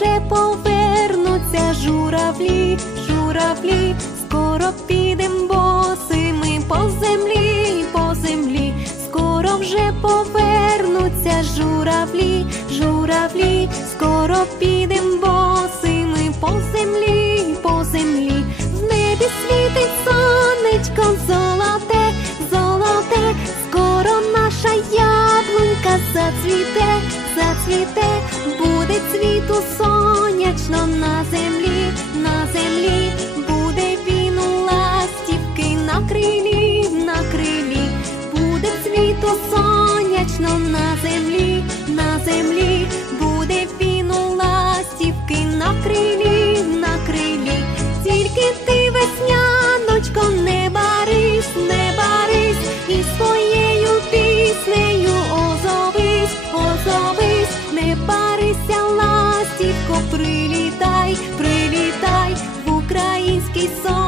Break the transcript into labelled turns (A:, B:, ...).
A: вже повернуться журавлі, журавлі, скоро підем босими по землі, по землі, скоро вже повернуться журавлі, журавлі, скоро підем босими по землі, по землі, в небі світить сонечко золоте, золоте, скоро наша яблунька зацвіте, зацвіте, буде цвіту сонячно на землі, на землі буде він у ластівки на крилі, на крилі, буде цвіту сонячно на землі, на землі, буде він у ластівки на крилі, на крилі, тільки ти весняночко не. Привітай в український сон.